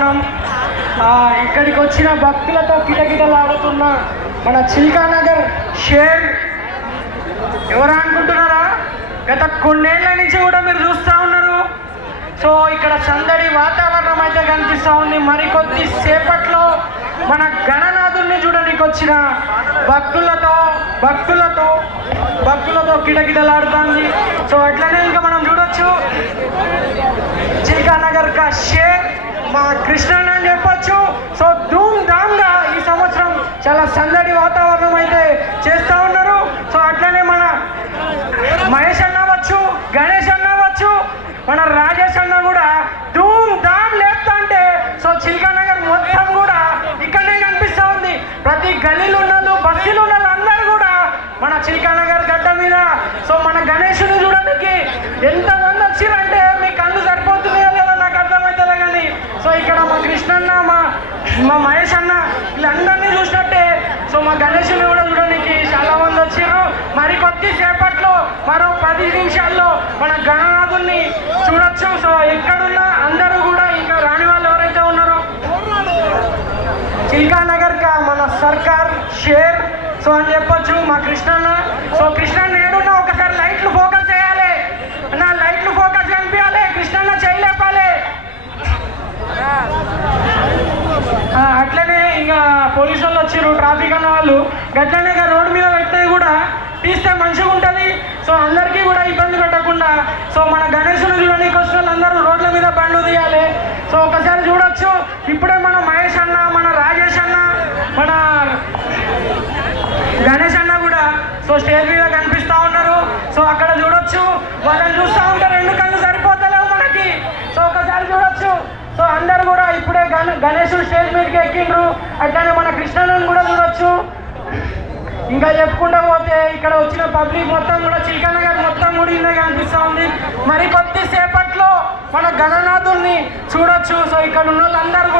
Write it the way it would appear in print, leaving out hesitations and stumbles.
ఉన్నాం. ఇక్కడికి వచ్చిన భక్తులతో కిటకిటలాడుతున్న మన చిల్కానగర్ షేర్ ఎవరు అనుకుంటున్నారా? గత కొన్నేళ్ల నుంచి కూడా మీరు చూస్తూ ఉన్నారు. సో ఇక్కడ సందడి వాతావరణం అయితే కనిపిస్తూ ఉంది. మరికొద్ది సేపట్లో మన గణనాథుల్ని చూడడానికి వచ్చిన భక్తులతో కిటకిటలాడుతుంది. సో అట్లనే ఇంకా మనం చూడొచ్చు చిల్కానగర్ కా షేర్ మా కృష్ణన్న అని చెప్పొచ్చు. సో ధూమ్ ధామ్గా ఈ సంవత్సరం చాలా సందడి వాతావరణం అయితే చేస్తూ ఉన్నారు. సో అట్లనే మన మహేష్ అన్న అవ్వచ్చు, గణేష్ అన్న అవ్వచ్చు, మన రాజేష్ అన్న కూడా ధూమ్ ధామ్ లేపుతా అంటే సో చిల్కానగర్ మొత్తం కూడా ఇక్కడనే కనిపిస్తూ ఉంది. ప్రతి గలీలు ఉన్నది, బస్సులు ఉన్నది, అందరూ కూడా మన చిల్కానగర్ గడ్డ మీద. సో మన గణేషుని చూడడానికి ఎంతమంది వచ్చిరంటే మీ కళ్ళు సరిపోతున్నాయో లేదో నాకు అర్థమవుతుందా కానీ సో ఇక్కడ మా కృష్ణన్న మా మహేష్ అన్న వీళ్ళందరినీ చూసినట్టే సో మా గణేషుని కూడా చూడడానికి చాలా మంది వచ్చారు. మరి కొద్ది సేపట్లో మరో 10 నిమిషాల్లో మన గణనాథుల్ని చూడొచ్చు. సో ఎక్కడున్నా అందరూ కూడా ఇంకా రాని వాళ్ళు ఎవరైతే ఉన్నారో చిల్కానగర్ కా మన సర్కార్ షేర్ సో అని చెప్పొచ్చు మా కృష్ణన్న. సో కృష్ణన్న ఏడున్నా ఒకసారి లైట్లు ఫోకస్ చేయాలి, నా లైట్లు ఫోకస్ కనిపించాలి, కృష్ణన్న చేయలేపాలి. అట్లనే ఇంకా పోలీసు వాళ్ళు వచ్చారు, ట్రాఫిక్ అన్న వాళ్ళు గట్లనే రోడ్డు మీద పెట్టేది కూడా తీస్తే మంచిగా ఉంటుంది. సో అందరికీ కూడా ఇబ్బంది పెట్టకుండా సో మన గణేశుని చూడడానికి వచ్చిన వాళ్ళందరూ రోడ్ల మీద బండ్లు తీయాలి. సో ఒకసారి చూడొచ్చు ఇప్పుడే మన మహేష్ అన్న, మన రాజేష్ అన్న, మన గణేష్ అన్న కూడా సో స్టేజ్ మీద కనిపిస్తూ ఉన్నారు. సో అక్కడ చూడొచ్చు, వాళ్ళని చూస్తూ ఉంటే 2 కళ్ళు సరిపోతలేవు మనకి. సో ఒకసారి చూడొచ్చు. సో అందరు కూడా ఇప్పుడే గణేశుడు స్టేజ్ మీదకి ఎక్కిండ్రు. అట్లానే మన కృష్ణను కూడా చూడొచ్చు. ఇంకా చెప్పుకుంటూ పోతే ఇక్కడ వచ్చిన పబ్లిక్ మొత్తం కూడా చిల్కానగర్ మొత్తం కూడా ఇదే కనిపిస్తూ ఉంది. మరి కొద్ది సేపట్లో మన గణనాథుల్ని చూడొచ్చు. సో ఇక్కడ ఉన్న వాళ్ళందరూ